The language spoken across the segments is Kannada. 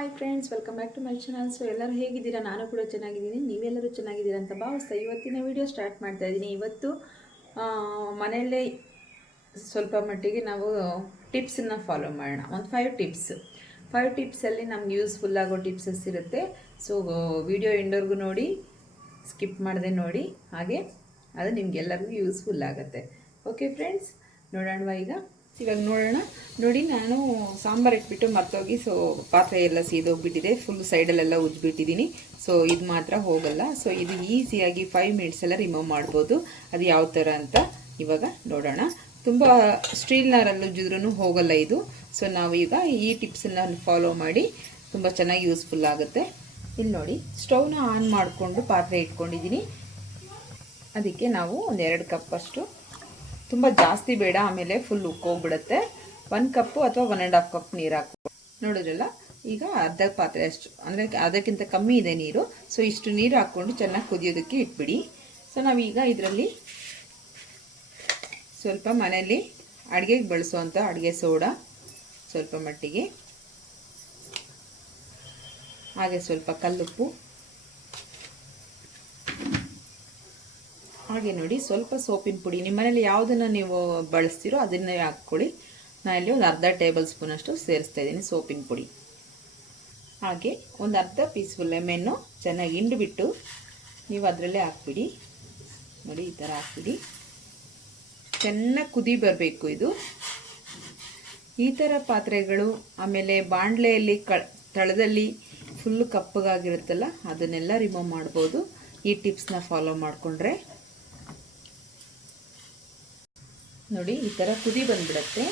Hi friends welcome back to my channel so ಎಲ್ಲರೂ ಹೇಗಿದ್ದೀರಾ? ನಾನು ಕೂಡ ಚೆನ್ನಾಗಿದ್ದೀನಿ. ನೀವೆಲ್ಲರೂ ಚೆನ್ನಾಗಿದ್ದೀರಾ ಅಂತ ಭಾವಿಸ್ತಾ ಇವತ್ತಿನ ವಿಡಿಯೋ ಸ್ಟಾರ್ಟ್ ಮಾಡ್ತಾ ಇದ್ದೀನಿ. ಇವತ್ತು ಮನೆಯಲ್ಲೇ ಸ್ವಲ್ಪ ಮಟ್ಟಿಗೆ ನಾವು ಟಿಪ್ಸನ್ನು ಫಾಲೋ ಮಾಡೋಣ. ಒಂದು ಫೈವ್ ಟಿಪ್ಸ್ ಫೈವ್ ಟಿಪ್ಸಲ್ಲಿ ನಮ್ಗೆ ಯೂಸ್ಫುಲ್ ಆಗೋ ಟಿಪ್ಸಸ್ ಇರುತ್ತೆ. ಸೊ ವಿಡಿಯೋ ಇಂಡೋರ್ಗು ನೋಡಿ ಸ್ಕಿಪ್ ಮಾಡದೆ ನೋಡಿ, ಹಾಗೆ ಅದು ನಿಮಗೆಲ್ಲರಿಗೂ ಯೂಸ್ಫುಲ್ ಆಗುತ್ತೆ. ಓಕೆ ಫ್ರೆಂಡ್ಸ್ ನೋಡೋಣವಾ ಈಗ? ಇವಾಗ ನೋಡೋಣ. ನೋಡಿ, ನಾನು ಸಾಂಬಾರು ಇಟ್ಬಿಟ್ಟು ಮರ್ತೋಗಿ ಸೊ ಪಾತ್ರೆ ಎಲ್ಲ ಸೀದೋಗ್ಬಿಟ್ಟಿದೆ. ಫುಲ್ ಸೈಡಲ್ಲೆಲ್ಲ ಉಜ್ಬಿಟ್ಟಿದ್ದೀನಿ ಸೊ ಇದು ಮಾತ್ರ ಹೋಗಲ್ಲ. ಸೊ ಇದು ಈಸಿಯಾಗಿ ಫೈವ್ ಮಿನಿಟ್ಸ್ ಎಲ್ಲ ರಿಮೂವ್ ಮಾಡ್ಬೋದು. ಅದು ಯಾವ ಥರ ಅಂತ ಇವಾಗ ನೋಡೋಣ. ತುಂಬ ಸ್ಟೀಲ್ನಾರಲ್ಲಿ ಉಜ್ಜಿದ್ರೂ ಹೋಗಲ್ಲ ಇದು. ಸೊ ನಾವು ಈಗ ಈ ಟಿಪ್ಸನ್ನು ಫಾಲೋ ಮಾಡಿ ತುಂಬ ಚೆನ್ನಾಗಿ ಯೂಸ್ಫುಲ್ ಆಗುತ್ತೆ. ಇಲ್ಲಿ ನೋಡಿ ಸ್ಟೌವ್ನ ಆನ್ ಮಾಡಿಕೊಂಡು ಪಾತ್ರೆ ಇಟ್ಕೊಂಡಿದ್ದೀನಿ ಅದಕ್ಕೆ ನಾವು ಒಂದೆರಡು ಕಪ್ಪಷ್ಟು ತುಂಬ ಜಾಸ್ತಿ ಬೇಡ, ಆಮೇಲೆ ಫುಲ್ ಉಕ್ಕೋಗ್ಬಿಡುತ್ತೆ ಒನ್ ಕಪ್ಪು ಅಥವಾ ಒನ್ ಆ್ಯಂಡ್ ಹಾಫ್ ಕಪ್ ನೀರು ಹಾಕು ನೋಡಿದ್ರಲ್ಲ? ಈಗ ಅರ್ಧ ಪಾತ್ರೆ ಅಷ್ಟು. ಅಂದರೆ ಅದಕ್ಕಿಂತ ಕಮ್ಮಿ ಇದೆ ನೀರು. ಸೊ ಇಷ್ಟು ನೀರು ಹಾಕ್ಕೊಂಡು ಚೆನ್ನಾಗಿ ಕುದಿಯೋದಕ್ಕೆ ಇಟ್ಬಿಡಿ. ಸೊ ನಾವೀಗ ಇದರಲ್ಲಿ ಸ್ವಲ್ಪ ಮನೆಯಲ್ಲಿ ಅಡುಗೆಗೆ ಬಳಸುವಂಥ ಅಡುಗೆ ಸೋಡಾ ಸ್ವಲ್ಪ ಮಟ್ಟಿಗೆ. ಹಾಗೆ ಸ್ವಲ್ಪ ಕಲ್ಲುಪ್ಪು. ಹಾಗೆ ನೋಡಿ, ಸ್ವಲ್ಪ ಸೋಪಿನ ಪುಡಿ. ನಿಮ್ಮ ಮನೇಲಿ ಯಾವುದನ್ನು ನೀವು ಬಳಸ್ತೀರೋ ಅದನ್ನೇ ಹಾಕ್ಕೊಳ್ಳಿ. ನಾನು ಇಲ್ಲಿ ಒಂದು ಅರ್ಧ ಟೇಬಲ್ ಸ್ಪೂನಷ್ಟು ಸೇರಿಸ್ತಾ ಇದ್ದೀನಿ ಸೋಪಿನ ಪುಡಿ. ಹಾಗೆ ಒಂದು ಅರ್ಧ ಪೀಸ್ ಲೆಮೆನ್ನು ಚೆನ್ನಾಗಿ ಹಿಂಡಿಬಿಟ್ಟು ನೀವು ಅದರಲ್ಲೇ ಹಾಕ್ಬಿಡಿ. ನೋಡಿ, ಈ ಥರ ಹಾಕ್ಬಿಡಿ. ಚೆನ್ನಾಗಿ ಕುದಿ ಬರಬೇಕು ಇದು. ಈ ಥರ ಪಾತ್ರೆಗಳು ಆಮೇಲೆ ಬಾಣಲೆಯಲ್ಲಿ ಕ, ತಳದಲ್ಲಿ ಫುಲ್ಲು ಕಪ್ಪಗಾಗಿರುತ್ತಲ್ಲ, ಅದನ್ನೆಲ್ಲ ರಿಮೂವ್ ಮಾಡ್ಬೋದು. ಈ ಟಿಪ್ಸ್ನ ಫಾಲೋ ಮಾಡಿಕೊಂಡ್ರೆ. ನೋಡಿ, ಈ ಥರ ಕುದಿ ಬಂದ್ಬಿಡತ್ತೆ.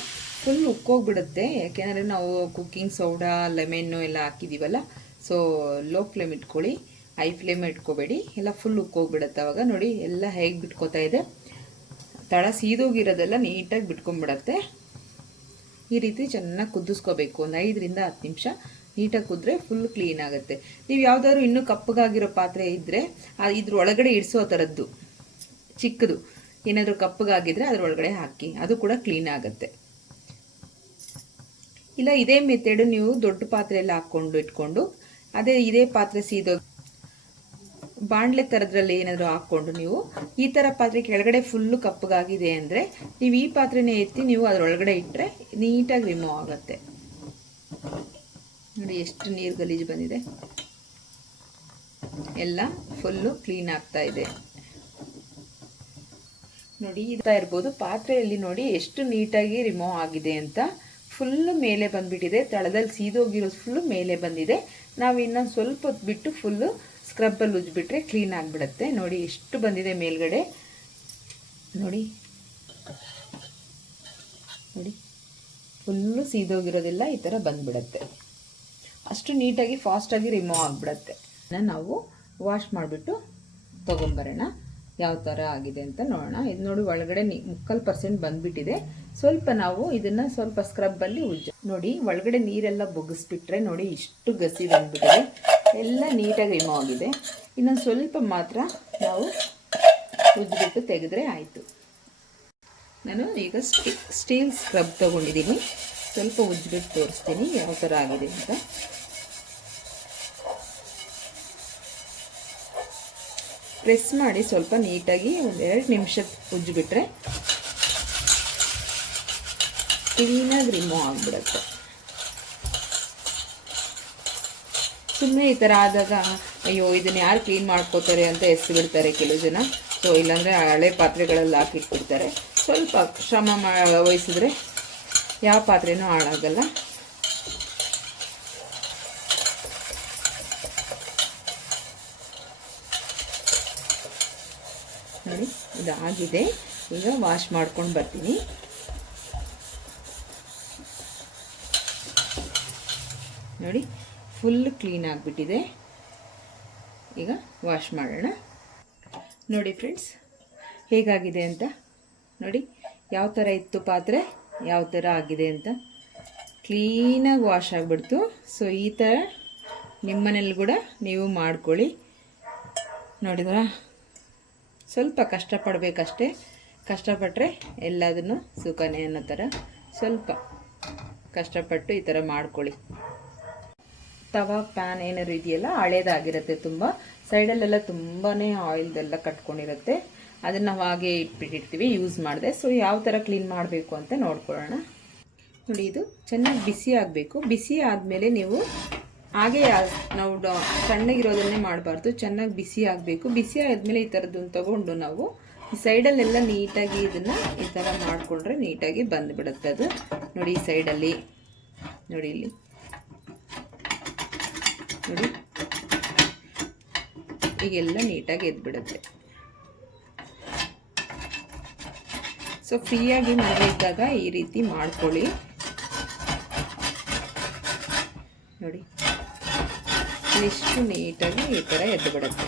ಫುಲ್ ಉಕ್ಕೋಗ್ಬಿಡುತ್ತೆ. ಯಾಕೆಂದರೆ ನಾವು ಕುಕ್ಕಿಂಗ್ ಸೋಡಾ ಲೆಮೆನ್ನು ಎಲ್ಲ ಹಾಕಿದ್ದೀವಲ್ಲ ಸೊ ಲೋ ಫ್ಲೇಮ್ ಇಟ್ಕೊಳ್ಳಿ ಹೈ ಫ್ಲೇಮ್ ಇಟ್ಕೋಬೇಡಿ. ಎಲ್ಲ ಫುಲ್ ಉಕ್ಕೋಗ್ಬಿಡುತ್ತೆ ಅವಾಗ. ನೋಡಿ, ಎಲ್ಲ ಹೇಗೆ ಬಿಟ್ಕೋತಾ ಇದೆ. ತಳ ಸೀದೋಗಿರೋದೆಲ್ಲ ನೀಟಾಗಿ ಬಿಟ್ಕೊಂಡ್ಬಿಡತ್ತೆ ಈ ರೀತಿ ಚೆನ್ನಾಗಿ ಕುದಿಸ್ಕೋಬೇಕು. ಒಂದು ಐದರಿಂದ ಹತ್ತು ನಿಮಿಷ ನೀಟಾಗಿ ಕುದ್ರೆ ಫುಲ್ ಕ್ಲೀನ್ ಆಗುತ್ತೆ. ನೀವು ಯಾವ್ದಾದ್ರು ಇನ್ನೂ ಕಪ್ಪಗಾಗಿರೋ ಪಾತ್ರೆ ಇದ್ದರೆ ಇದ್ರ ಒಳಗಡೆ ಇಡಿಸೋ ಥರದ್ದು ಚಿಕ್ಕದು. ಏನಾದರೂ ಕಪ್ಪಗಾಗಿದ್ರೆ ಅದರೊಳಗಡೆ ಹಾಕಿ, ಅದು ಕೂಡ ಕ್ಲೀನ್ ಆಗುತ್ತೆ. ಇಲ್ಲ, ಇದೇ ಮೆಥಡ್ ನೀವು ದೊಡ್ಡ ಪಾತ್ರೆಯಲ್ಲಿ ಹಾಕ್ಕೊಂಡು ಇಟ್ಕೊಂಡು, ಅದೇ ಇದೇ ಪಾತ್ರೆ ಸೀದೋ ಬಾಣಲೆ ಥರದ್ರಲ್ಲಿ ಏನಾದರೂ ಹಾಕ್ಕೊಂಡು ನೀವು, ಈ ಥರ ಪಾತ್ರೆ ಕೆಳಗಡೆ ಫುಲ್ಲು ಕಪ್ಪಗಾಗಿದೆ ಅಂದರೆ, ನೀವು ಈ ಪಾತ್ರೆನೇ ಎತ್ತಿ ನೀವು ಅದರೊಳಗಡೆ ಇಟ್ಟರೆ ನೀಟಾಗಿ ರಿಮೂವ್ ಆಗುತ್ತೆ. ನೋಡಿ, ಎಷ್ಟು ನೀರು ಗಲೀಜು ಬಂದಿದೆ. ಎಲ್ಲ ಫುಲ್ಲು ಕ್ಲೀನ್ ಆಗ್ತಾ ಇದೆ. ನೋಡಿ ಇದ್ತಾ ಇರ್ಬೋದು. ಪಾತ್ರೆಯಲ್ಲಿ ನೋಡಿ ಎಷ್ಟು ನೀಟಾಗಿ ರಿಮೂವ್ ಆಗಿದೆ ಅಂತ. ಫುಲ್ಲು ಮೇಲೆ ಬಂದ್ಬಿಟ್ಟಿದೆ. ತಳದಲ್ಲಿ ಸೀದೋಗಿರೋದು ಫುಲ್ಲು ಮೇಲೆ ಬಂದಿದೆ. ನಾವು ಇನ್ನೊಂದು ಸ್ವಲ್ಪ ಹೊತ್ತು ಬಿಟ್ಟು ಫುಲ್ಲು ಸ್ಕ್ರಬ್ಬಲ್ಲಿ ಉಜ್ಜಿಬಿಟ್ರೆ ಕ್ಲೀನ್ ಆಗಿಬಿಡುತ್ತೆ. ನೋಡಿ, ಎಷ್ಟು ಬಂದಿದೆ ಮೇಲ್ಗಡೆ. ನೋಡಿ. ನೋಡಿ. ಫುಲ್ಲು ಸೀದೋಗಿರೋದಿಲ್ಲ ಈ ಥರ ಬಂದ್ಬಿಡತ್ತೆ. ಅಷ್ಟು ನೀಟಾಗಿ ಫಾಸ್ಟಾಗಿ ರಿಮೂವ್ ಆಗಿಬಿಡತ್ತೆ. ನಾವು ವಾಶ್ ಮಾಡಿಬಿಟ್ಟು ತೊಗೊಂಬರೋಣ. ಯಾವ ಥರ ಆಗಿದೆ ಅಂತ ನೋಡೋಣ. ಇದು ನೋಡಿ ಒಳಗಡೆ ಮುಕ್ಕಾಲು ಪರ್ಸೆಂಟ್ ಬಂದ್ಬಿಟ್ಟಿದೆ. ಸ್ವಲ್ಪ ನಾವು ಇದನ್ನು ಸ್ವಲ್ಪ ಸ್ಕ್ರಬ್ಬಲ್ಲಿ ಉಜ್ಜ ನೋಡಿ, ಒಳಗಡೆ ನೀರೆಲ್ಲ ಬೊಗಿಸ್ಬಿಟ್ರೆ ನೋಡಿ ಇಷ್ಟು ಗಸಿ ಬಂದ್ಬಿಟ್ಟಿದೆ. ಎಲ್ಲ ನೀಟಾಗಿ ರಿಮೂವ್ ಆಗಿದೆ. ಇನ್ನೊಂದು ಸ್ವಲ್ಪ ಮಾತ್ರ ನಾವು ಉಜ್ಜಿಬಿಟ್ಟು ತೆಗೆದ್ರೆ ಆಯಿತು. ನಾನು ಈಗ ಸ್ಟಿ ಸ್ಟೀಲ್ ಸ್ಕ್ರಬ್ ತೊಗೊಂಡಿದ್ದೀನಿ. ಸ್ವಲ್ಪ ಉಜ್ಜಿಬಿಟ್ಟು ತೋರಿಸ್ತೀನಿ ಯಾವ ಥರ ಆಗಿದೆ ಅಂತ. ಪ್ರೆಸ್ ಮಾಡಿ ಸ್ವಲ್ಪ ನೀಟಾಗಿ ಒಂದೆರಡು ನಿಮಿಷ ಉಜ್ಜಿಬಿಟ್ರೆ ಕ್ಲೀನಾಗಿ ರಿಮೂವ್ ಆಗಿಬಿಡುತ್ತೆ. ಸುಮ್ಮನೆ ಈ ಥರ ಆದಾಗ, ಅಯ್ಯೋ, ಇದನ್ನು ಯಾರು ಕ್ಲೀನ್ ಮಾಡ್ಕೋತಾರೆ ಅಂತ ಎಸ್ಬಿಡ್ತಾರೆ ಕೆಲವು ಜನ. ಸೊ ಇಲ್ಲಾಂದರೆ ಹಳೆ ಪಾತ್ರೆಗಳಲ್ಲಿ ಹಾಕಿಟ್ಬಿಡ್ತಾರೆ. ಸ್ವಲ್ಪ ಶ್ರಮ ವಹಿಸಿದ್ರೆ ಯಾವ ಪಾತ್ರೆನೂ ಹಾಳಾಗಲ್ಲ ನೋಡಿ ಇದಾಗಿದೆ ಈಗ ವಾಶ್ ಮಾಡ್ಕೊಂಡು ಬರ್ತೀನಿ. ನೋಡಿ ಫುಲ್ ಕ್ಲೀನ್ ಆಗಿಬಿಟ್ಟಿದೆ. ಈಗ ವಾಶ್ ಮಾಡೋಣ. ನೋಡಿ ಫ್ರೆಂಡ್ಸ್ ಹೇಗಾಗಿದೆ ಅಂತ. ನೋಡಿ, ಯಾವ ಥರ ಇತ್ತು ಪಾತ್ರೆ? ಯಾವ ಥರ ಆಗಿದೆ ಅಂತ. ಕ್ಲೀನಾಗಿ ವಾಶ್ ಆಗಿಬಿಡ್ತು. ಸೊ ಈ ಥರ ನಿಮ್ಮನೇಲಿ ಕೂಡ ನೀವು ಮಾಡ್ಕೊಳ್ಳಿ. ನೋಡಿದ್ರಾ? ಸ್ವಲ್ಪ ಕಷ್ಟಪಡಬೇಕಷ್ಟೇ. ಕಷ್ಟಪಟ್ಟರೆ ಎಲ್ಲದನ್ನು ಸುಖನೇ ಅನ್ನೋ ಥರ ಸ್ವಲ್ಪ ಕಷ್ಟಪಟ್ಟು ಈ ಥರ ಮಾಡ್ಕೊಳ್ಳಿ. ತವಾ ಪ್ಯಾನ್ ಏನಾದ್ರು ಇದೆಯಲ್ಲ, ಹಳೇದಾಗಿರುತ್ತೆ ತುಂಬ. ಸೈಡಲ್ಲೆಲ್ಲ ತುಂಬಾ ಆಯಿಲ್ದೆಲ್ಲ ಕಟ್ಕೊಂಡಿರುತ್ತೆ. ಅದನ್ನು ನಾವು ಹಾಗೆ ಇಟ್ಬಿಟ್ಟಿರ್ತೀವಿ ಯೂಸ್ ಮಾಡಿದೆ. ಸೊ ಯಾವ ಥರ ಕ್ಲೀನ್ ಮಾಡಬೇಕು ಅಂತ ನೋಡ್ಕೊಳ್ಳೋಣ. ನೋಡಿ, ಇದು ಚೆನ್ನಾಗಿ ಬಿಸಿ ಆಗಬೇಕು. ಬಿಸಿ ಆದಮೇಲೆ ನೀವು ಹಾಗೆ ನಾವು ಡಾ ತಣ್ಣಗಿರೋದನ್ನೇ ಮಾಡಬಾರ್ದು, ಚೆನ್ನಾಗಿ ಬಿಸಿ ಆಗಬೇಕು. ಬಿಸಿ ಆದಮೇಲೆ ಈ ಥರದ್ದನ್ನು ತಗೊಂಡು ನಾವು ಈ ಸೈಡಲ್ಲೆಲ್ಲ ನೀಟಾಗಿ ಇದನ್ನು ಈ ಥರ ಮಾಡಿಕೊಂಡ್ರೆ ನೀಟಾಗಿ ಬಂದುಬಿಡುತ್ತೆ ಅದು. ನೋಡಿ ಈ ಸೈಡಲ್ಲಿ. ನೋಡಿ ಇಲ್ಲಿ. ನೋಡಿ. ಈಗೆಲ್ಲ ನೀಟಾಗಿ ಎದ್ಬಿಡುತ್ತೆ. ಸೊ, ಫ್ರೀಯಾಗಿ ಮನೆ ಇದ್ದಾಗ ಈ ರೀತಿ ಮಾಡ್ಕೊಳ್ಳಿ. ನೋಡಿ. ಎಷ್ಟು ನೀಟಾಗಿ ಈ ಥರ ಎದ್ದು ಬಿಡುತ್ತೆ.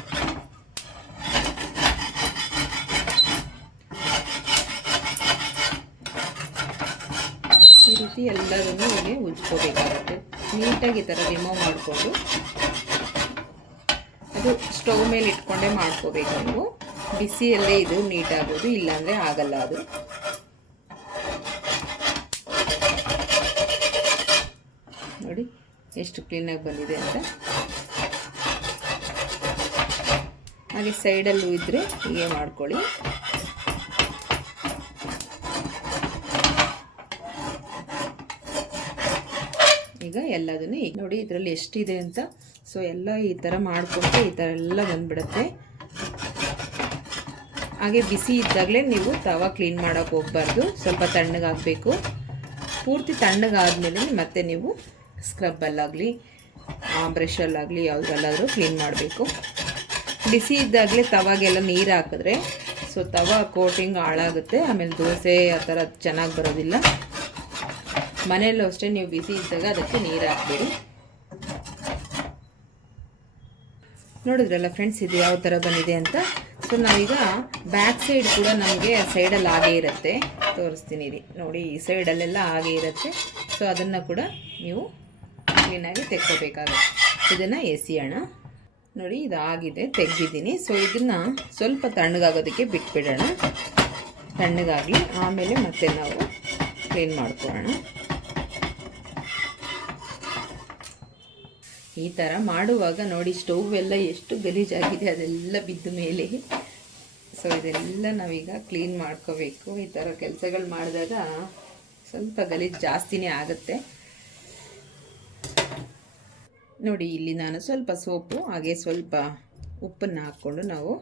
ಈ ರೀತಿ ಎಲ್ಲದನ್ನು ಹೀಗೆ ಉಜ್ಕೋಬೇಕಾಗುತ್ತೆ. ನೀಟಾಗಿ ಈ ಥರ ರಿಮೂವ್ ಮಾಡಿಕೊಂಡು ಅದು ಸ್ಟವ್ ಮೇಲೆ ಇಟ್ಕೊಂಡೇ ಮಾಡ್ಕೋಬೇಕು ನೀವು. ಬಿಸಿಯಲ್ಲೇ ಇದು ನೀಟಾಗೋದು, ಇಲ್ಲಾಂದರೆ ಆಗಲ್ಲ ಅದು. ನೋಡಿ, ಎಷ್ಟು ಕ್ಲೀನಾಗಿ ಬಂದಿದೆ ಅಂತ. ಹಾಗೆ ಸೈಡಲ್ಲೂ ಇದ್ದರೆ ಹೀಗೆ ಮಾಡ್ಕೊಳ್ಳಿ. ಈಗ ಎಲ್ಲದನ್ನು ಈಗ ನೋಡಿ ಇದರಲ್ಲಿ ಎಷ್ಟಿದೆ ಅಂತ. ಸೊ ಎಲ್ಲ ಈ ಥರ ಮಾಡಿಕೊಂಡ್ರೆ ಈ ಥರ ಎಲ್ಲ ಬಂದ್ಬಿಡುತ್ತೆ. ಹಾಗೆ ಬಿಸಿ ಇದ್ದಾಗಲೇ ನೀವು ತವ ಕ್ಲೀನ್ ಮಾಡೋಕ್ಕೆ ಹೋಗಬಾರ್ದು. ಸ್ವಲ್ಪ ತಣ್ಣಗಾಗಬೇಕು ಪೂರ್ತಿ ತಣ್ಣಗಾದ್ಮೇಲೆ ಮತ್ತೆ ನೀವು ಸ್ಕ್ರಬ್ಬಲ್ಲಾಗಲಿ ಬ್ರಷಲ್ಲಾಗಲಿ ಯಾವುದಲ್ಲಾದರೂ ಕ್ಲೀನ್ ಮಾಡಬೇಕು. ಬಿಸಿ ಇದ್ದಾಗಲೇ ತವಾಗೆಲ್ಲ ನೀರು ಹಾಕಿದ್ರೆ. ಸೊ ತವ ಕೋಟಿಂಗ್ ಹಾಳಾಗುತ್ತೆ. ಆಮೇಲೆ ದೋಸೆ ಆ ಥರ ಚೆನ್ನಾಗಿ ಬರೋದಿಲ್ಲ. ಮನೆಯಲ್ಲೂ ಅಷ್ಟೇ ನೀವು ಬಿಸಿ ಇದ್ದಾಗ ಅದಕ್ಕೆ ನೀರು ಹಾಕ್ಬೇಡಿ. ನೋಡಿದ್ರಲ್ಲ ಫ್ರೆಂಡ್ಸ್ ಇದು ಯಾವ ಥರ ಬಂದಿದೆ ಅಂತ? ಸೊ ನಾವೀಗ ಬ್ಯಾಕ್ ಸೈಡ್ ಕೂಡ ನಮಗೆ ಸೈಡಲ್ಲಿ ಹಾಗೇ ಇರುತ್ತೆ. ತೋರಿಸ್ತೀನಿ ರೀ ನೋಡಿ, ಈ ಸೈಡಲ್ಲೆಲ್ಲ ಹಾಗೆ ಇರುತ್ತೆ. ಸೊ ಅದನ್ನು ಕೂಡ ನೀವು ಕ್ಲೀನಾಗಿ ತೆಕ್ಕೋಬೇಕಾಗುತ್ತೆ. ಇದನ್ನು ಎಸಿಯೋಣ. ನೋಡಿ, ಇದಾಗಿದೆ, ತೆಗೆದಿದ್ದೀನಿ. ಸೊ ಇದನ್ನು ಸ್ವಲ್ಪ ತಣ್ಣಗಾಗೋದಕ್ಕೆ ಬಿಟ್ಬಿಡೋಣ. ತಣ್ಣಗಾಗಲಿ ಆಮೇಲೆ ಮತ್ತೆ ನಾವು ಕ್ಲೀನ್ ಮಾಡ್ಕೊಳ್ಳೋಣ. ಈ ಥರ ಮಾಡುವಾಗ ನೋಡಿ, ಸ್ಟವ್ ಎಲ್ಲ ಎಷ್ಟು ಗಲೀಜಾಗಿದೆ, ಅದೆಲ್ಲ ಬಿದ್ದ ಮೇಲೆ. ಸೊ ಇದೆಲ್ಲ ನಾವೀಗ ಕ್ಲೀನ್ ಮಾಡ್ಕೋಬೇಕು. ಈ ಥರ ಕೆಲಸಗಳು ಮಾಡಿದಾಗ ಸ್ವಲ್ಪ ಗಲೀಜು ಜಾಸ್ತಿನೇ ಆಗುತ್ತೆ. ನೋಡಿ, ಇಲ್ಲಿ ನಾನು ಸ್ವಲ್ಪ ಸೋಪು, ಹಾಗೆ ಸ್ವಲ್ಪ ಉಪ್ಪನ್ನು ಹಾಕ್ಕೊಂಡು ನಾವು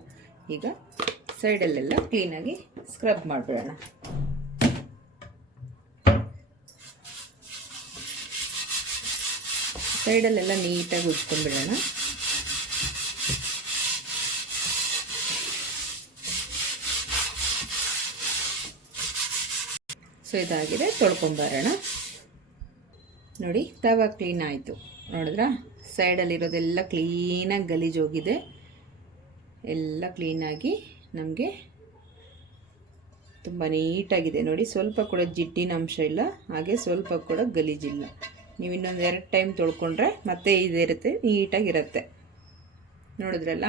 ಈಗ ಸೈಡಲ್ಲೆಲ್ಲ ಕ್ಲೀನಾಗಿ ಸ್ಕ್ರಬ್ ಮಾಡಿಬಿಡೋಣ. ಸೈಡಲ್ಲೆಲ್ಲ ನೀಟಾಗಿ ಉಜ್ಕೊಂಡ್ಬಿಡೋಣ ಸೊ, ಇದಾಗಿದೆ, ತೊಳ್ಕೊಂಬರೋಣ. ನೋಡಿ, ತವ ಕ್ಲೀನ್ ಆಯಿತು. ನೋಡಿದ್ರಾ? ಸೈಡಲ್ಲಿರೋದೆಲ್ಲ ಕ್ಲೀನಾಗಿ ಗಲೀಜು ಹೋಗಿದೆ. ಎಲ್ಲ ಕ್ಲೀನಾಗಿ ನಮಗೆ ತುಂಬ ನೀಟಾಗಿದೆ ನೋಡಿ. ಸ್ವಲ್ಪ ಕೂಡ ಜಿಡ್ಡಿನ ಅಂಶ ಇಲ್ಲ, ಹಾಗೆ ಸ್ವಲ್ಪ ಕೂಡ ಗಲೀಜಿಲ್ಲ ನೀವು ಇನ್ನೊಂದು ಎರಡು ಟೈಮ್ ತೊಳ್ಕೊಂಡ್ರೆ ಮತ್ತೆ ಇದೇ ಇರುತ್ತೆ ನೀಟಾಗಿರುತ್ತೆ ನೋಡಿದ್ರಲ್ಲ?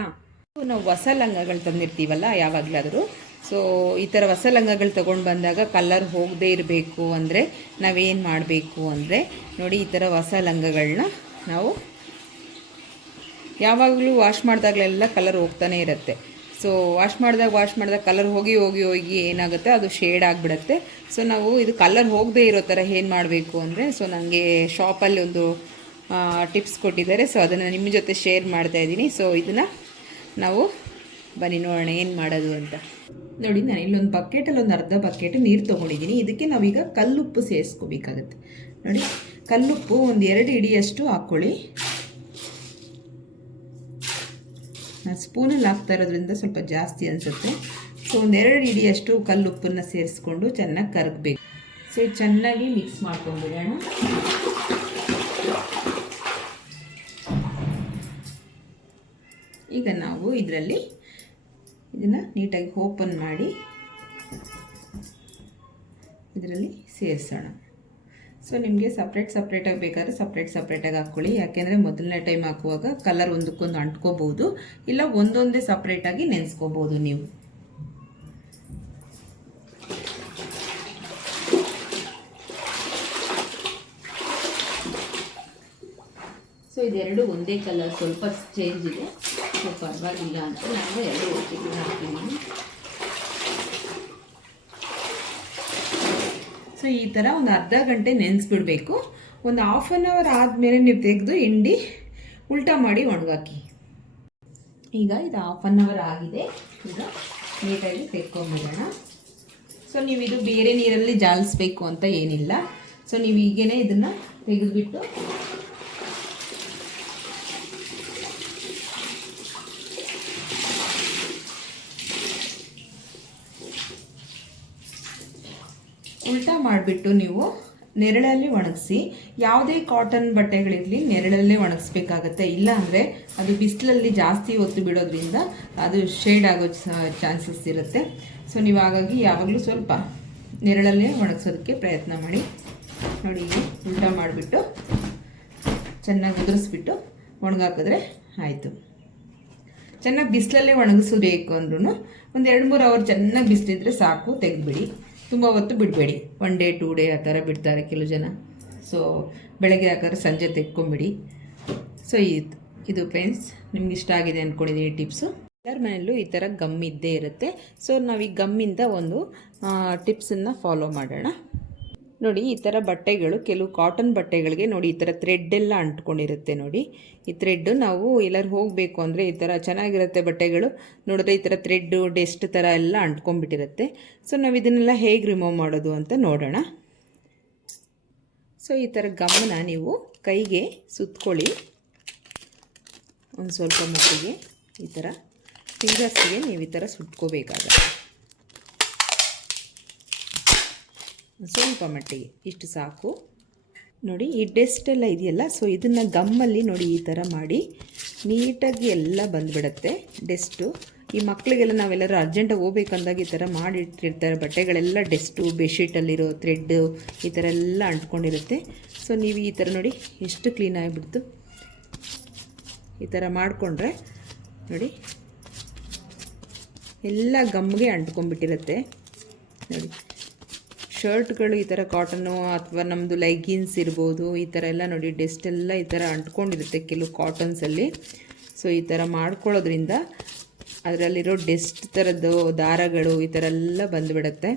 ನಾವು ಹೊಸ ಲಂಗಗಳು ತಂದಿರ್ತೀವಲ್ಲ ಯಾವಾಗಲಾದರೂ. ಸೊ ಈ ಥರ ಹೊಸ ಲಂಗಗಳು ತೊಗೊಂಡು ಬಂದಾಗ ಕಲರ್ ಹೋಗದೇ ಇರಬೇಕು ಅಂದರೆ ನಾವೇನು ಮಾಡಬೇಕು ಅಂದರೆ ನೋಡಿ ಈ ಥರ ಹೊಸ ಲಂಗಗಳನ್ನ ನಾವು ಯಾವಾಗಲೂ ವಾಶ್ ಮಾಡಿದಾಗಲೆಲ್ಲ ಕಲರ್ ಹೋಗ್ತಾನೆ ಇರುತ್ತೆ. ಸೊ ವಾಶ್ ಮಾಡಿದಾಗ ವಾಶ್ ಮಾಡಿದಾಗ ಕಲರ್ ಹೋಗಿ ಹೋಗಿ ಹೋಗಿ ಏನಾಗುತ್ತೆ? ಅದು ಶೇಡ್ ಆಗಿಬಿಡುತ್ತೆ. ಸೊ ನಾವು ಇದು ಕಲರ್ ಹೋಗದೇ ಇರೋ ಥರ ಏನು ಮಾಡಬೇಕು ಅಂದರೆ ಸೊ ನನಗೆ ಶಾಪಲ್ಲಿ ಒಂದು ಟಿಪ್ಸ್ ಕೊಟ್ಟಿದ್ದಾರೆ. ಸೊ ಅದನ್ನು ನಿಮ್ಮ ಜೊತೆ ಶೇರ್ ಮಾಡ್ತಾ ಇದ್ದೀನಿ. ಸೊ ಇದನ್ನು ನಾವು ಬನ್ನಿ ನೋಡೋಣ ಏನು ಮಾಡೋದು ಅಂತ. ನೋಡಿ, ನಾನು ಇಲ್ಲೊಂದು ಬಕೆಟಲ್ಲಿ ಒಂದು ಅರ್ಧ ಬಕೆಟ್ ನೀರು ತೊಗೊಂಡಿದ್ದೀನಿ. ಇದಕ್ಕೆ ನಾವೀಗ ಕಲ್ಲುಪ್ಪು ಸೇರಿಸ್ಕೋಬೇಕಾಗತ್ತೆ. ನೋಡಿ. ಕಲ್ಲುಪ್ಪು ಒಂದು ಎರಡು ಇಡಿಯಷ್ಟು ಹಾಕ್ಕೊಳ್ಳಿ. ಸ್ಪೂನಲ್ಲಿ ಹಾಕ್ತಾ ಇರೋದ್ರಿಂದ ಸ್ವಲ್ಪ ಜಾಸ್ತಿ ಅನಿಸುತ್ತೆ. ಸೊ ಒಂದೆರಡು ಇಡಿಯಷ್ಟು ಕಲ್ಲುಪ್ಪನ್ನು ಸೇರಿಸ್ಕೊಂಡು ಚೆನ್ನಾಗಿ ಕರಗಬೇಕು. ಸೊ ಚೆನ್ನಾಗಿ ಮಿಕ್ಸ್ ಮಾಡ್ಕೊಂಡ್ಬಿಡೋಣ ಈಗ ನಾವು ಇದರಲ್ಲಿ ಇದನ್ನು ನೀಟಾಗಿ ಓಪನ್ ಮಾಡಿ, ಇದರಲ್ಲಿ ಸೇರಿಸೋಣ. ಸೊ ನಿಮಗೆ ಸಪ್ರೇಟ್ ಸಪ್ರೇಟಾಗಿ ಬೇಕಾದ್ರೆ ಸಪ್ರೇಟ್ ಸಪ್ರೇಟಾಗಿ ಹಾಕ್ಕೊಳ್ಳಿ ಯಾಕೆಂದರೆ ಮೊದಲನೇ ಟೈಮ್ ಹಾಕುವಾಗ ಕಲರ್ ಒಂದಕ್ಕೊಂದು ಅಂಟ್ಕೋಬೋದು ಇಲ್ಲ ಒಂದೊಂದೇ ಸಪ್ರೇಟಾಗಿ ನೆನೆಸ್ಕೋಬೋದು ನೀವು. ಸೊ ಇದೆರಡು ಒಂದೇ ಕಲರ್ ಸ್ವಲ್ಪ ಚೇಂಜ್ ಇದೆ. ಸೊ ಪರವಾಗಿಲ್ಲ ಅಂತ ನಾನು ಎರಡು ಒಟ್ಟಿಗೆ ಹಾಕಿದ್ದೀನಿ ಸೊ ಈ ಥರ ಒಂದು ಅರ್ಧ ಗಂಟೆ ನೆನೆಸ್ಬಿಡ್ಬೇಕು. ಒಂದು ಹಾಫ್ ಆನ್ ಅವರ್ ಆದಮೇಲೆ ನೀವು ತೆಗೆದು ಹಿಂಡಿ ಉಲ್ಟಾ ಮಾಡಿ ಒಣಗಾಕಿ ಈಗ ಇದು ಹಾಫ್ ಆನ್ ಅವರ್ ಆಗಿದೆ. ಈಗ ನೀಟಾಗಿ ತೆಕ್ಕೊಂಬಿಡೋಣ ಸೊ ನೀವು ಇದು ಬೇರೆ ನೀರಲ್ಲಿ ಜಾಲಿಸ್ಬೇಕು ಅಂತ ಏನಿಲ್ಲ. ಸೊ ನೀವು ಈಗೇನೆ ಇದನ್ನು ತೆಗೆದುಬಿಟ್ಟು ಉಲ್ಟಾ ಮಾಡಿಬಿಟ್ಟು ನೀವು ನೆರಳಲ್ಲಿ ಒಣಗಿಸಿ, ಯಾವುದೇ ಕಾಟನ್ ಬಟ್ಟೆಗಳಿರಲಿ ನೆರಳಲ್ಲೇ ಒಣಗಿಸ್ಬೇಕಾಗತ್ತೆ. ಇಲ್ಲ ಅಂದರೆ ಅದು ಬಿಸಿಲಲ್ಲಿ ಜಾಸ್ತಿ ಹೊತ್ತು ಬಿಡೋದ್ರಿಂದ ಅದು ಶೇಡ್ ಆಗೋ ಚಾನ್ಸಸ್ ಇರುತ್ತೆ. ಸೊ ನೀವು ಹಾಗಾಗಿ ಯಾವಾಗಲೂ ಸ್ವಲ್ಪ ನೆರಳಲ್ಲೇ ಒಣಗಿಸೋದಕ್ಕೆ ಪ್ರಯತ್ನ ಮಾಡಿ. ನೋಡಿ ಊಟ ಮಾಡಿಬಿಟ್ಟು ಚೆನ್ನಾಗಿ ಉದುರಿಸ್ಬಿಟ್ಟು ಒಣಗಾಕಿದ್ರೆ ಆಯಿತು. ಚೆನ್ನಾಗಿ ಬಿಸಿಲಲ್ಲೇ ಒಣಗಿಸಬೇಕು ಅಂದ್ರೂ ಒಂದು ಎರಡು ಮೂರು ಅವರ್ ಚೆನ್ನಾಗಿ ಬಿಸಿಲಿದ್ರೆ ಸಾಕು, ತೆಗೆದುಬಿಡಿ. ತುಂಬ ಹೊತ್ತು ಬಿಡಬೇಡಿ. ಒನ್ ಡೇ ಟೂ ಡೇ ಆ ಥರ ಬಿಡ್ತಾರೆ ಕೆಲವು ಜನ. ಸೊ ಬೆಳಗ್ಗೆ ಹಾಕಿದ್ರೆ ಸಂಜೆ ತೆಕ್ಕೊಂಬಿಡಿ. ಸೊ ಇದು ಇದು ಫ್ರೆಂಡ್ಸ್ ನಿಮ್ಗೆ ಇಷ್ಟ ಆಗಿದೆ ಅಂದ್ಕೊಂಡಿದ್ದೀನಿ ಟಿಪ್ಸು ಎಲ್ಲರ ಮನೆಯಲ್ಲೂ ಈ ಥರ ಗಮ್ ಇದ್ದೇ ಇರುತ್ತೆ. ಸೊ ನಾವು ಈ ಗಮ್ಮಿಂದ ಒಂದು ಟಿಪ್ಸನ್ನು ಫಾಲೋ ಮಾಡೋಣ. ನೋಡಿ, ಈ ಥರ ಬಟ್ಟೆಗಳು, ಕೆಲವು ಕಾಟನ್ ಬಟ್ಟೆಗಳಿಗೆ ನೋಡಿ, ಈ ಥರ ಥ್ರೆಡ್ ಎಲ್ಲ ಅಂಟ್ಕೊಂಡಿರುತ್ತೆ ನೋಡಿ. ಈ ಥ್ರೆಡ್ಡು ನಾವು ಎಲ್ಲರೂ ಹೋಗಬೇಕು ಅಂದರೆ ಈ ಥರ ಚೆನ್ನಾಗಿರುತ್ತೆ ಬಟ್ಟೆಗಳು. ನೋಡಿದ್ರೆ ಈ ಥರ ಥ್ರೆಡ್ಡು ಡೆಸ್ಟ್ ಥರ ಎಲ್ಲ ಅಂಟ್ಕೊಂಡ್ಬಿಟ್ಟಿರುತ್ತೆ. ಸೊ ನಾವು ಇದನ್ನೆಲ್ಲ ಹೇಗೆ ರಿಮೂವ್ ಮಾಡೋದು ಅಂತ ನೋಡೋಣ. ಸೊ ಈ ಥರ ಗಮನ ನೀವು ಕೈಗೆ ಸುತ್ಕೊಳ್ಳಿ. ಒಂದು ಸ್ವಲ್ಪ ಮಟ್ಟಿಗೆ ಈ ಥರ ಫಿಂಗರ್ಸ್ಗೆ ನೀವು ಈ ಥರ ಸುಟ್ಕೋಬೇಕಾಗತ್ತೆ ಸ್ವಲ್ಪ ಮಟ್ಟಿಗೆ, ಇಷ್ಟು ಸಾಕು. ನೋಡಿ, ಈ ಡೆಸ್ಟ್ ಎಲ್ಲ ಇದೆಯಲ್ಲ ಸೊ ಇದನ್ನು ಗಮ್ಮಲ್ಲಿ ನೋಡಿ ಈ ಥರ ಮಾಡಿ, ನೀಟಾಗಿ ಎಲ್ಲ ಬಂದುಬಿಡತ್ತೆ ಡೆಸ್ಟು ಈ ಮಕ್ಕಳಿಗೆಲ್ಲ ನಾವೆಲ್ಲರೂ ಅರ್ಜೆಂಟಾಗಿ ಹೋಗ್ಬೇಕಂದಾಗ ಈ ಥರ ಮಾಡಿಟ್ಟಿರ್ತಾರೆ, ಬಟ್ಟೆಗಳೆಲ್ಲ ಡೆಸ್ಟು ಬೆಡ್ಶೀಟಲ್ಲಿರೋ ಥ್ರೆಡ್ಡು ಈ ಥರ ಎಲ್ಲ ಅಂಟ್ಕೊಂಡಿರುತ್ತೆ. ಸೊ ನೀವು ಈ ಥರ ನೋಡಿ, ಎಷ್ಟು ಕ್ಲೀನ್ ಆಗಿಬಿಡ್ತು. ಈ ಥರ ಮಾಡಿಕೊಂಡ್ರೆ, ನೋಡಿ, ಎಲ್ಲ ಗಮ್ಗೆ ಅಂಟ್ಕೊಂಡ್ಬಿಟ್ಟಿರುತ್ತೆ. ನೋಡಿ ಶರ್ಟ್ಗಳು ಈ ಥರ ಕಾಟನ್ನು ಅಥವಾ ನಮ್ಮದು ಲೈಗಿನ್ಸ್ ಇರ್ಬೋದು, ಈ ಥರ ಎಲ್ಲ ನೋಡಿ ಡೆಸ್ಟ್ ಎಲ್ಲ ಈ ಥರ ಅಂಟ್ಕೊಂಡಿರುತ್ತೆ ಕೆಲವು ಕಾಟನ್ಸಲ್ಲಿ ಸೊ ಈ ಥರ ಮಾಡ್ಕೊಳ್ಳೋದ್ರಿಂದ ಅದರಲ್ಲಿರೋ ಡೆಸ್ಟ್ ಥರದ್ದು ದಾರಗಳು ಈ ಥರ ಎಲ್ಲ ಬಂದುಬಿಡುತ್ತೆ.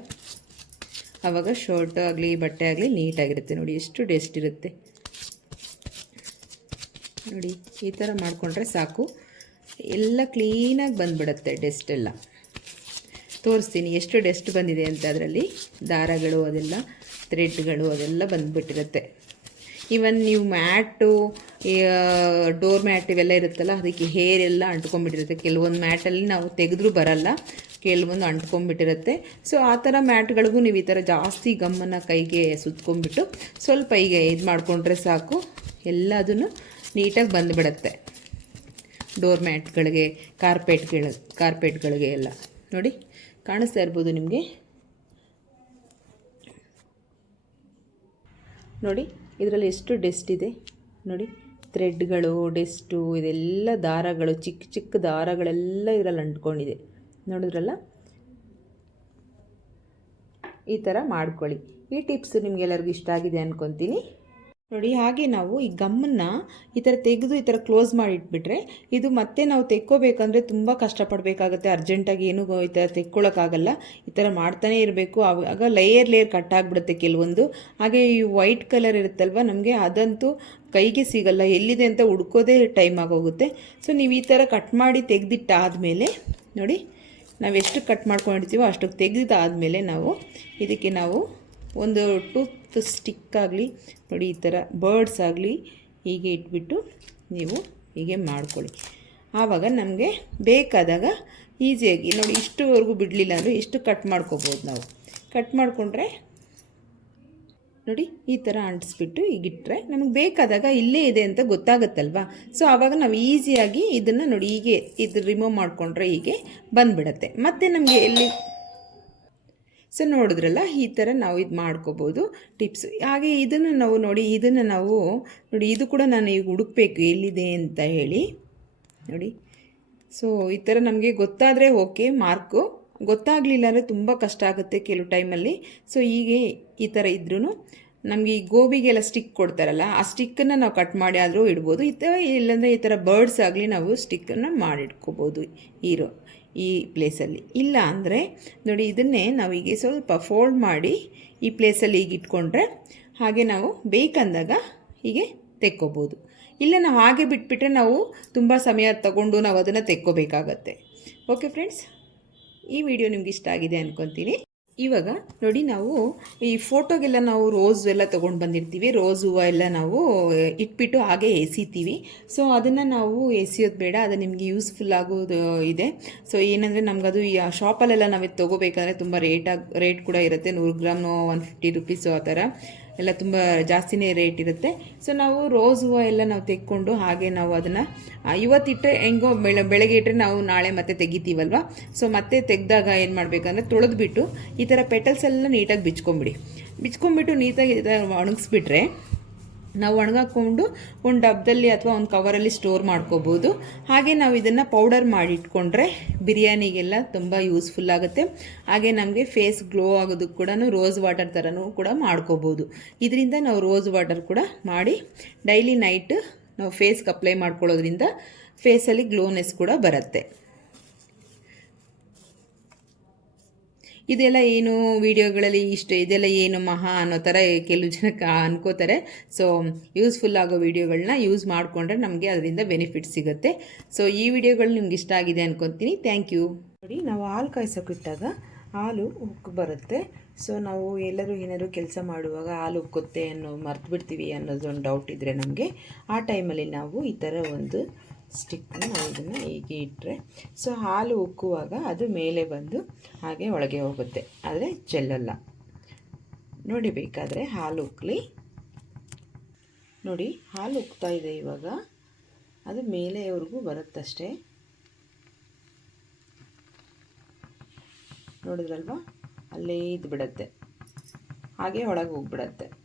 ಆವಾಗ ಶರ್ಟ್ ಆಗಲಿ, ಬಟ್ಟೆ ಆಗಲಿ ನೀಟಾಗಿರುತ್ತೆ ನೋಡಿ ಎಷ್ಟು ಡೆಸ್ಟ್ ಇರುತ್ತೆ. ನೋಡಿ ಈ ಥರ ಮಾಡಿಕೊಂಡ್ರೆ ಸಾಕು. ಎಲ್ಲ ಕ್ಲೀನಾಗಿ ಬಂದುಬಿಡುತ್ತೆ ಡೆಸ್ಟ್ ಎಲ್ಲ. ತೋರಿಸ್ತೀನಿ, ಎಷ್ಟು ಡೆಸ್ಟ್ ಬಂದಿದೆ ಅಂತ ಅದರಲ್ಲಿ. ದಾರಗಳು, ಅದೆಲ್ಲ, ಥ್ರೆಡ್ಗಳು, ಅದೆಲ್ಲ ಬಂದುಬಿಟ್ಟಿರುತ್ತೆ. ಈವನ್ ನೀವು ಮ್ಯಾಟು ಡೋರ್ ಮ್ಯಾಟ್ ಇವೆಲ್ಲ ಇರುತ್ತಲ್ಲ, ಅದಕ್ಕೆ ಹೇರ್ ಎಲ್ಲ ಅಂಟ್ಕೊಂಡ್ಬಿಟ್ಟಿರುತ್ತೆ. ಕೆಲವೊಂದು ಮ್ಯಾಟಲ್ಲಿ ನಾವು ತೆಗೆದ್ರೂ ಬರಲ್ಲ, ಕೆಲವೊಂದು ಅಂಟ್ಕೊಂಡ್ಬಿಟ್ಟಿರುತ್ತೆ. ಸೊ ಆ ಥರ ಮ್ಯಾಟ್ಗಳಿಗೂ ನೀವು ಈ ಥರ ಜಾಸ್ತಿ ಗಮ್ಮನ್ನು ಕೈಗೆ ಸುತ್ಕೊಂಡ್ಬಿಟ್ಟು, ಸ್ವಲ್ಪ ಈಗ ಇದು ಮಾಡಿಕೊಂಡ್ರೆ ಸಾಕು. ಎಲ್ಲದೂ ನೀಟಾಗಿ ಬಂದುಬಿಡತ್ತೆ. ಡೋರ್ ಮ್ಯಾಟ್ಗಳಿಗೆ, ಕಾರ್ಪೆಟ್ಗಳ, ಕಾರ್ಪೆಟ್ಗಳಿಗೆ ಎಲ್ಲ. ನೋಡಿ. ಕಾಣಿಸ್ತಾ ಇರ್ಬೋದು ನಿಮಗೆ. ನೋಡಿ, ಇದರಲ್ಲಿ ಎಷ್ಟು ಡೆಸ್ಟ್ ಇದೆ. ನೋಡಿ ಥ್ರೆಡ್ಗಳು ಡೆಸ್ಟು ಇದೆಲ್ಲ ದಾರಗಳು, ಚಿಕ್ಕ ಚಿಕ್ಕ ದಾರಗಳೆಲ್ಲ ಇದರಲ್ಲಿ ಅಂಟ್ಕೊಂಡಿದೆ. ನೋಡಿದ್ರಲ್ಲ? ಈ ಥರ ಮಾಡ್ಕೊಳ್ಳಿ. ಈ ಟಿಪ್ಸ್ ನಿಮಗೆಲ್ಲರಿಗೂ ಇಷ್ಟ ಆಗಿದೆ ಅಂದ್ಕೊತೀನಿ ನೋಡಿ, ಹಾಗೆ ನಾವು ಈ ಗಮ್ಮನ್ನು ಈ ಥರ ತೆಗೆದು ಈ ಥರ ಕ್ಲೋಸ್ ಮಾಡಿಟ್ಬಿಟ್ರೆ ಇದು ಮತ್ತೆ ನಾವು ತೆಕ್ಕೋಬೇಕಂದ್ರೆ ತುಂಬ ಕಷ್ಟಪಡಬೇಕಾಗುತ್ತೆ. ಅರ್ಜೆಂಟಾಗಿ ಏನು ಈ ಥರ ತೆಕ್ಕೊಳ್ಳೋಕ್ಕಾಗಲ್ಲ ಈ ಥರ ಮಾಡ್ತಾನೆ ಇರಬೇಕು. ಆವಾಗ ಲೇಯರ್ ಲೇಯರ್ ಕಟ್ ಆಗಿಬಿಡುತ್ತೆ ಕೆಲವೊಂದು. ಹಾಗೆ ಈ ವೈಟ್ ಕಲರ್ ಇರುತ್ತಲ್ವ, ನಮಗೆ ಅದಂತೂ ಕೈಗೆ ಸಿಗಲ್ಲ. ಎಲ್ಲಿದೆ ಅಂತ ಹುಡ್ಕೋದೇ ಟೈಮ್ ಆಗೋಗುತ್ತೆ. ಸೊ ನೀವು ಈ ಥರ ಕಟ್ ಮಾಡಿ ತೆಗೆದಿಟ್ಟಾದಮೇಲೆ ನೋಡಿ ನಾವು ಎಷ್ಟು ಕಟ್ ಮಾಡ್ಕೊಂಡಿರ್ತೀವೋ ಅಷ್ಟಕ್ಕೆ ತೆಗೆದಾದಮೇಲೆ ನಾವು ಇದಕ್ಕೆ ನಾವು ಒಂದು ಟೂತ್ ಸ್ಟಿಕ್ ಆಗಲಿ, ನೋಡಿ ಈ ಥರ ಬರ್ಡ್ಸ್ ಆಗಲಿ ಹೀಗೆ ಇಟ್ಬಿಟ್ಟು ನೀವು ಹೀಗೆ ಮಾಡ್ಕೊಳ್ಳಿ. ಆವಾಗ ನಮಗೆ ಬೇಕಾದಾಗ ಈಸಿಯಾಗಿ, ನೋಡಿ ಇಷ್ಟುವರೆಗೂ ಬಿಡಲಿಲ್ಲ ಅಂದರೆ ಇಷ್ಟು ಕಟ್ ಮಾಡ್ಕೋಬೋದು ನಾವು. ಕಟ್ ಮಾಡಿಕೊಂಡ್ರೆ, ನೋಡಿ ಈ ಥರ ಅಂಟಿಸ್ಬಿಟ್ಟು ಈಗಿಟ್ಟರೆ ನಮಗೆ ಬೇಕಾದಾಗ ಇಲ್ಲೇ ಇದೆ ಅಂತ ಗೊತ್ತಾಗುತ್ತಲ್ವ? ಸೊ ಆವಾಗ ನಾವು ಈಸಿಯಾಗಿ ಇದನ್ನು ನೋಡಿ ಹೀಗೆ ಇದು ರಿಮೂವ್ ಮಾಡಿಕೊಂಡ್ರೆ ಹೀಗೆ ಬಂದುಬಿಡತ್ತೆ. ಮತ್ತು ನಮಗೆ ಎಲ್ಲಿ ಸೊ ನೋಡಿದ್ರಲ್ಲ, ಈ ಥರ ನಾವು ಇದು ಮಾಡ್ಕೋಬೋದು ಟಿಪ್ಸ್ ಹಾಗೆ ಇದನ್ನು ನಾವು ನೋಡಿ, ಇದನ್ನು ನಾವು ನೋಡಿ, ಇದು ಕೂಡ ನಾನು ಈಗ ಹುಡುಕ್ಬೇಕು, ಎಲ್ಲಿದೆ ಅಂತ ಹೇಳಿ. ನೋಡಿ. ಸೊ ಈ ಥರ ನಮಗೆ ಗೊತ್ತಾದರೆ ಓಕೆ ಮಾರ್ಕು ಗೊತ್ತಾಗಲಿಲ್ಲ ಅಂದರೆ ತುಂಬ ಕಷ್ಟ ಆಗುತ್ತೆ ಕೆಲವು ಟೈಮಲ್ಲಿ ಸೊ ಹೀಗೆ ಈ ಥರ ಇದ್ರೂ ನಮಗೆ ಈ ಗೋಬಿಗೆಲ್ಲ ಸ್ಟಿಕ್ ಕೊಡ್ತಾರಲ್ಲ, ಆ ಸ್ಟಿಕ್ಕನ್ನು ನಾವು ಕಟ್ ಮಾಡಿ ಆದರೂ ಇಡ್ಬೋದು. ಅಥವಾ ಇಲ್ಲಾಂದರೆ ಈ ಥರ ಬರ್ಡ್ಸ್ ಆಗಲಿ ನಾವು ಸ್ಟಿಕ್ಕನ್ನು ಮಾಡಿಟ್ಕೋಬೋದು ಇರೋ ಈ ಪ್ಲೇಸಲ್ಲಿ ಇಲ್ಲ ಅಂದರೆ ನೋಡಿ ಇದನ್ನೇ ನಾವು ಹೀಗೆ ಸ್ವಲ್ಪ ಫೋಲ್ಡ್ ಮಾಡಿ ಈ ಪ್ಲೇಸಲ್ಲಿ ಈಗ ಇಟ್ಕೊಂಡ್ರೆ ಹಾಗೆ ನಾವು ಬೇಕಂದಾಗ ಹೀಗೆ ತೆಕ್ಕೋಬೋದು. ಇಲ್ಲ ನಾವು ಹಾಗೆ ಬಿಟ್ಬಿಟ್ರೆ ನಾವು ತುಂಬ ಸಮಯ ತಗೊಂಡು ನಾವು ಅದನ್ನು ತೆಕ್ಕೋಬೇಕಾಗತ್ತೆ. ಓಕೆ ಫ್ರೆಂಡ್ಸ್ ಈ ವಿಡಿಯೋ ನಿಮ್ಗೆ ಇಷ್ಟ ಆಗಿದೆ ಅನ್ಕೊತೀನಿ. ಇವಾಗ ನೋಡಿ ನಾವು ಈ ಫೋಟೋಗೆಲ್ಲ ನಾವು ರೋಸ್ ಎಲ್ಲ ತೊಗೊಂಡು ಬಂದಿರ್ತೀವಿ. ರೋಸ್ ಹೂವು ಎಲ್ಲ ನಾವು ಇಟ್ಬಿಟ್ಟು ಹಾಗೆ ಎಸಿತೀವಿ. ಸೊ ಅದನ್ನು ನಾವು ಎಸಿಯೋದು ಬೇಡ, ಅದು ನಿಮಗೆ ಯೂಸ್ಫುಲ್ ಆಗೋದು ಇದೆ. ಸೊ ಏನಂದರೆ ನಮಗದು ಈ ಶಾಪಲ್ಲೆಲ್ಲ ನಾವು ತೊಗೋಬೇಕಂದ್ರೆ ತುಂಬ ರೇಟಾಗಿ ರೇಟ್ ಕೂಡ ಇರುತ್ತೆ. ನೂರು ಗ್ರಾಮ್ನು ಒನ್ ಫಿಫ್ಟಿ ರುಪೀಸು ಆ ಥರ. ಎಲ್ಲ ತುಂಬ ಜಾಸ್ತಿನೇ ರೇಟ್ ಇರುತ್ತೆ. ಸೊ ನಾವು ರೋಸ್ ಹೂವು ಎಲ್ಲ ನಾವು ತೆಕ್ಕೊಂಡು ಹಾಗೆ ನಾವು ಅದನ್ನು ಇವತ್ತಿಟ್ಟರೆ ಹೆಂಗೋ ಬೆಳೆ, ಬೆಳಗ್ಗೆ ಇಟ್ಟರೆ ನಾವು ನಾಳೆ ಮತ್ತೆ ತೆಗಿತೀವಲ್ವ? ಸೊ ಮತ್ತೆ ತೆಗೆದಾಗ ಏನು ಮಾಡಬೇಕಂದ್ರೆ ತೊಳೆದ್ಬಿಟ್ಟು ಈ ಥರ ಪೆಟಲ್ಸ್ ಎಲ್ಲ ನೀಟಾಗಿ ಬಿಚ್ಕೊಂಬಿಡಿ. ಬಿಚ್ಕೊಂಬಿಟ್ಟು ನೀಟಾಗಿ ಒಣಗಿಸ್ಬಿಟ್ರೆ ನಾವು ಒಣಗಾಕೊಂಡು ಒಂದು ಡಬ್ಬದಲ್ಲಿ ಅಥವಾ ಒಂದು ಕವರಲ್ಲಿ ಸ್ಟೋರ್ ಮಾಡ್ಕೋಬೋದು. ಹಾಗೆ ನಾವು ಇದನ್ನು ಪೌಡರ್ ಮಾಡಿ ಇಟ್ಕೊಂಡ್ರೆ ಬಿರಿಯಾನಿಗೆಲ್ಲ ತುಂಬ ಯೂಸ್ಫುಲ್ ಆಗುತ್ತೆ. ಹಾಗೆ ನಮಗೆ ಫೇಸ್ ಗ್ಲೋ ಆಗೋದಕ್ಕೆ ಕೂಡ ರೋಸ್ ವಾಟರ್ ಥರನೂ ಕೂಡ ಮಾಡ್ಕೋಬೋದು. ಇದರಿಂದ ನಾವು ರೋಸ್ ವಾಟರ್ ಕೂಡ ಮಾಡಿ ಡೈಲಿ ನೈಟ್ ನಾವು ಫೇಸ್ಗೆ ಅಪ್ಲೈ ಮಾಡ್ಕೊಳ್ಳೋದ್ರಿಂದ ಫೇಸಲ್ಲಿ ಗ್ಲೋನೆಸ್ ಕೂಡ ಬರುತ್ತೆ. ಇದೆಲ್ಲ ಏನು ವಿಡಿಯೋಗಳಲ್ಲಿ ಇಷ್ಟು, ಇದೆಲ್ಲ ಏನು ಮಹಾ ಅನ್ನೋ ಥರ ಕೆಲವು ಜನಕ್ಕೆ ಅನ್ಕೋತಾರೆ. ಸೊ ಯೂಸ್ಫುಲ್ ಆಗೋ ವಿಡಿಯೋಗಳನ್ನ ಯೂಸ್ ಮಾಡಿಕೊಂಡ್ರೆ ನಮಗೆ ಅದರಿಂದ ಬೆನಿಫಿಟ್ ಸಿಗುತ್ತೆ. ಸೊ ಈ ವಿಡಿಯೋಗಳು ನಿಮ್ಗೆ ಇಷ್ಟ ಆಗಿದೆ ಅನ್ಕೊತೀನಿ. ಥ್ಯಾಂಕ್ ಯು ನೋಡಿ, ನಾವು ಹಾಲು ಕಾಯಿಸೋಕ್ಕಿಟ್ಟಾಗ ಹಾಲು ಉಕ್ಕು ಬರುತ್ತೆ. ಸೊ ನಾವು ಎಲ್ಲರೂ ಏನಾದರೂ ಕೆಲಸ ಮಾಡುವಾಗ ಹಾಲು ಉಕ್ಕುತ್ತೆ ಅನ್ನೋ ಮರ್ತು ಬಿಡ್ತೀವಿ ಅನ್ನೋದೊಂದು ಡೌಟ್ ಇದ್ದರೆ ನಮಗೆ. ಆ ಟೈಮಲ್ಲಿ ನಾವು ಈ ಥರ ಒಂದು ಸ್ಟಿಕ್ನ ನಾವು ಇದನ್ನು ಹೀಗೆ ಇಟ್ಟರೆ, ಸೊ ಹಾಲು ಉಕ್ಕುವಾಗ ಅದು ಮೇಲೆ ಬಂದು ಹಾಗೆ ಒಳಗೆ ಹೋಗುತ್ತೆ. ಆದರೆ ಚೆಲ್ಲಲ್ಲ. ನೋಡಿ ಬೇಕಾದರೆ ಹಾಲು ಉಕ್ಕಲಿ. ನೋಡಿ, ಹಾಲು ಉಕ್ತಾ ಇದೆ ಇವಾಗ. ಅದು ಮೇಲೆವರೆಗೂ ಬರುತ್ತಷ್ಟೇ. ನೋಡಿದ್ರಲ್ವಾ? ಅಲ್ಲೇ ಇದ್ಬಿಡತ್ತೆ. ಹಾಗೆ ಒಳಗೆ ಹೋಗ್ಬಿಡತ್ತೆ.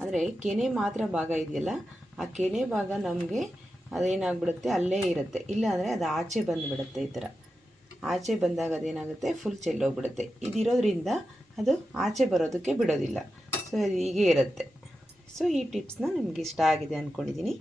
ಅಂದರೆ ಕೆನೆ ಮಾತ್ರ ಭಾಗ ಇದೆಯಲ್ಲ, ಆ ಕೆನೆ ಭಾಗ ನಮಗೆ ಅದೇನಾಗ್ಬಿಡುತ್ತೆ? ಅಲ್ಲೇ ಇರುತ್ತೆ. ಇಲ್ಲಾಂದರೆ ಅದು ಆಚೆ ಬಂದುಬಿಡುತ್ತೆ ಈ ಥರ. ಆಚೆ ಬಂದಾಗ ಅದೇನಾಗುತ್ತೆ? ಫುಲ್ ಚೆಲ್ಲೋಗ್ಬಿಡುತ್ತೆ. ಇದಿರೋದ್ರಿಂದ ಅದು ಆಚೆ ಬರೋದಕ್ಕೆ ಬಿಡೋದಿಲ್ಲ. ಸೊ ಅದು ಹೀಗೆ ಇರುತ್ತೆ. ಸೊ ಈ ಟಿಪ್ಸ್ನ ನಿಮಗೆ ಇಷ್ಟ ಆಗಿದೆ ಅಂದ್ಕೊಂಡಿದ್ದೀನಿ